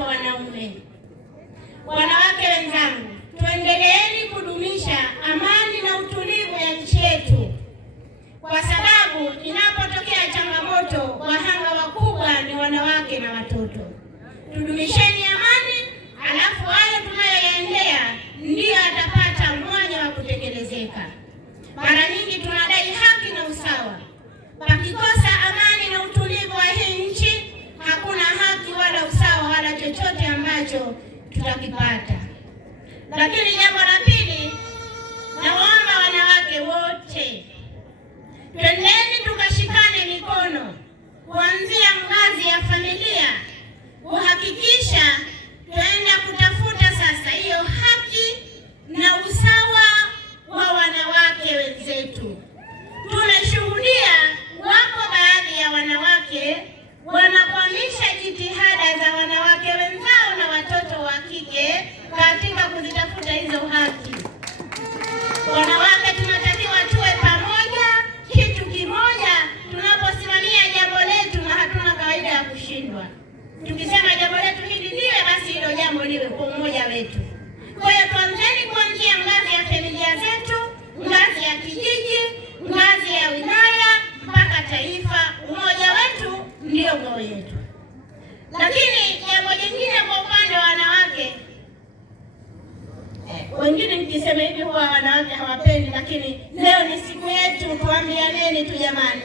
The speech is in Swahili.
kwa wanaume. Wanawake wenzangu, tuendeleeni kudumisha amani na utulivu ya nchi yetu, kwa sababu inapotokea changamoto wahanga wakubwa ni wanawake na watoto. Tudumisheni amani, alafu hayo tunayoyaendea ndiyo atapata mwanya wa kutekelezeka. Mara nyingi tunadai haki na usawa. Pakikosa amani na utulivu wa hii nchi, hakuna haki wala usawa wala chochote ambacho tutakipata. Lakini jambo la pili, nawaomba wanawake wote, twendeni tukashikane mikono kuanzia ngazi ya familia kuhakikisha tuenda kutafuta sasa hiyo haki na usawa wa wanawake wenzetu. Tumeshuhudia wako baadhi ya wanawake wanakwamisha jitihada za wanawake wenzao na watoto wa kike katika kuzitafuta hizo haki. Wanawake tunatakiwa tuwe pamoja, kitu kimoja, tunaposimamia jambo letu na hatuna kawaida ya kushindwa. Tukisema jambo letu hili liwe, basi hilo jambo liwe kwa umoja wetu. Kwa hiyo tuanzeni kuanzia ngazi ya familia zetu, ngazi ya kijiji, ngazi ya wilaya mpaka taifa. Umoja wetu ndio ngao yetu. Lakini jambo jingine kwa upande wa wanawake, wengine nikisema hivi huwa wanawake hawapendi, lakini leo ni siku yetu, tuambianeni tu jamani.